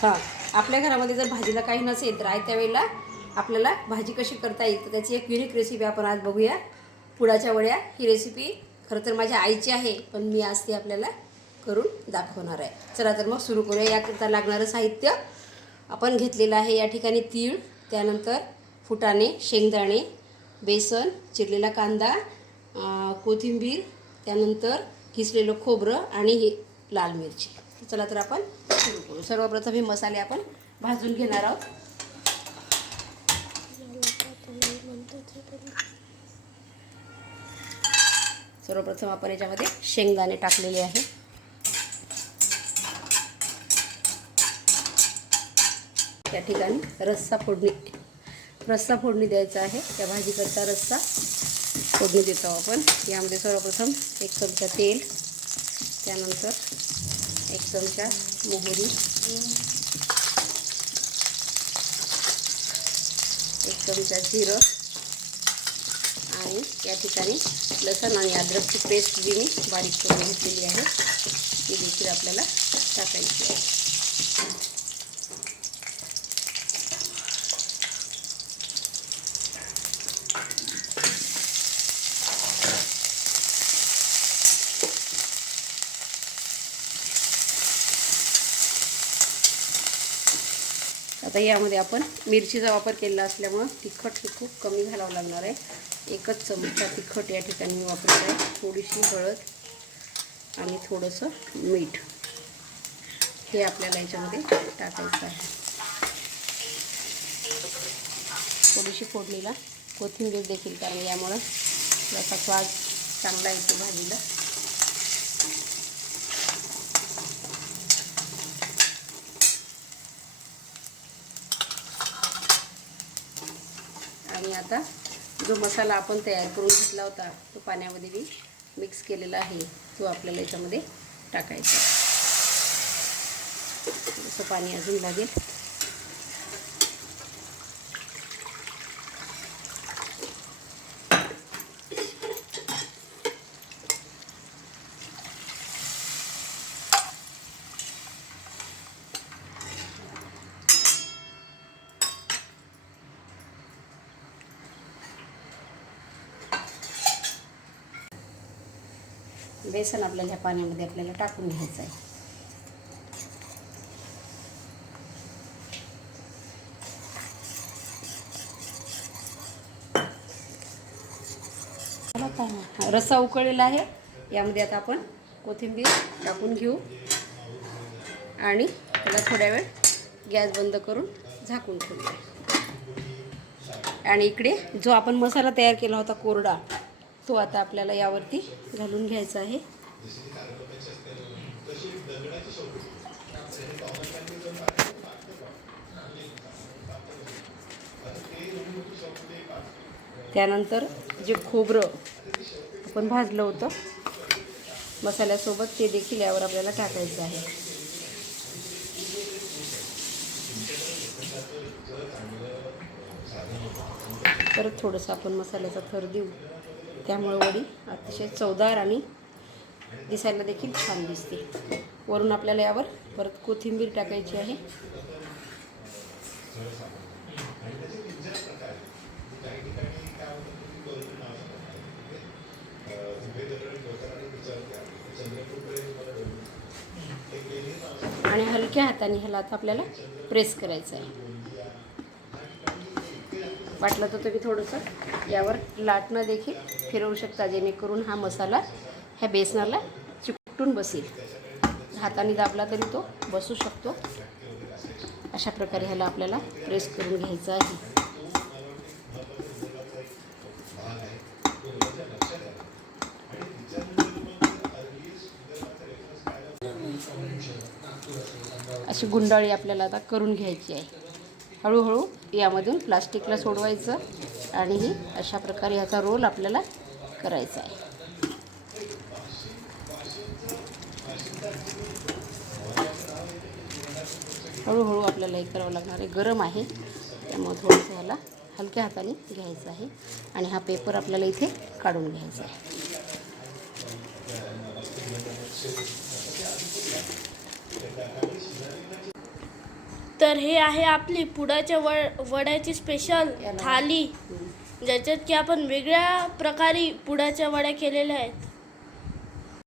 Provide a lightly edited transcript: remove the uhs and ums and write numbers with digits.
हां, आपल्या घरामध्ये जर भाजीला काही नसेल तर आयत्या वेळेला आपल्याला भाजी कशी करता येईल तर त्याची एक युनिक रेसिपी आपण आज बघूया. पुडाच्या वड्या. ही रेसिपी खरं तर माझ्या आईची आहे, पण मी आज ती आपल्याला करून दाखवणार आहे. चला तर मग सुरू करूया. याकरता लागणारं साहित्य आपण घेतलेलं आहे. या ठिकाणी तीळ, त्यानंतर फुटाणे, शेंगदाणे, बेसन, चिरलेला कांदा, कोथिंबीर, त्यानंतर किसलेलं खोबरं आणि ही लाल मिरची. चला तर आपण सुरू करू. सर्वप्रथम हे मसाले आपण भाजून घेणार आहोत. सर्वप्रथम आपण याच्यामध्ये शेंगदाणे टाकलेले आहे. त्या ठिकाणी रस्सा फोडणी द्यायचा आहे. त्या भाजीकरता रस्सा फोडणी देतो आपण. यामध्ये सर्वप्रथम 1 चमचा तेल, त्यानंतर 1 चमचा मोहरी, 1 चमचा जिरं आणि या ठिकाणी लसूण आणि अद्रकची पेस्ट जी मी बारीक करून घेतलेली आहे ती देखील आपल्याला टाकायची आहे. आता यामध्ये आपण मिरचीचा वापर केलेला असल्यामुळं तिखट हे खूप कमी घालावं लागणार आहे. 1 चमचा तिखट या ठिकाणी मी वापरत आहे. थोडीशी हळद आणि थोडंसं मीठ हे आपल्याला याच्यामध्ये टाकायचं आहे. थोडीशी फोडणीला कोथिंबीर देखील, कारण यामुळं थोडासा स्वाद चांगला येतो भाजीला. आणि आता जो मसाला आपण तयार करून घेतला होता तो पाण्यामध्ये मी मिक्स केलेला आहे, तो आपल्याला याच्यामध्ये टाकायचा. थोडंसं पाणी अजून लागेल. बेसन आपल्याला ह्या पाण्यामध्ये आपल्याला टाकून घ्यायचं आहे. रस्सा उकळलेला आहे. यामध्ये आता आपण कोथिंबीर टाकून घेऊ आणि त्याला थोड्या वेळ गॅस बंद करून झाकून ठेवूया. आणि इकडे जो आपण मसाला तयार केला होता कोरडा, तो आता आपल्याला यावरती घालून घ्यायचा आहे. त्यानंतर जे खोबरं आपण भाजलं होतं मसाल्यासोबत, ते देखील यावर आपल्याला टाकायचं आहे. परत थोडंसं आपण मसाल्याचा थर देऊ, त्यामुळे वडी अतिशय चवदार आणि दिसायला देखील छान दिसते. वरून आपल्याला यावर परत कोथिंबीर टाकायची आहे. आणि हलक्या हाताने ह्याला आता आपल्याला प्रेस करायचं आहे. वाटलं तर तुम्ही थोडंसं यावर लाटणं देखील फिरवू शकता, जेणेकरून हा मसाला ह्या बेसनाला चिकटून बसेल. हाताने दाबला तरी तो बसू शकतो. अशा प्रकारे ह्याला आपल्याला प्रेस करून घ्यायचं आहे. अशी गुंडाळी आपल्याला आता करून घ्यायची आहे. हळूहळू यामधून प्लास्टिकला सोडवायचं आणि ही अशा प्रकारे ह्याचा रोल आपल्याला करायचा आहे. हळूहळू आपल्याला हे करावं लागणार आहे. गरम आहे त्यामुळे थोडंसं ह्याला हलक्या हाताने घ्यायचं आहे आणि हा पेपर आपल्याला इथे काढून घ्यायचा आहे. तर हे आहे आपली पुडाच्या वड्याची स्पेशल थाली, ज्याच्यात की आपण वेगळ्या प्रकारे पुडाच्या वड्या केलेल्या आहेत.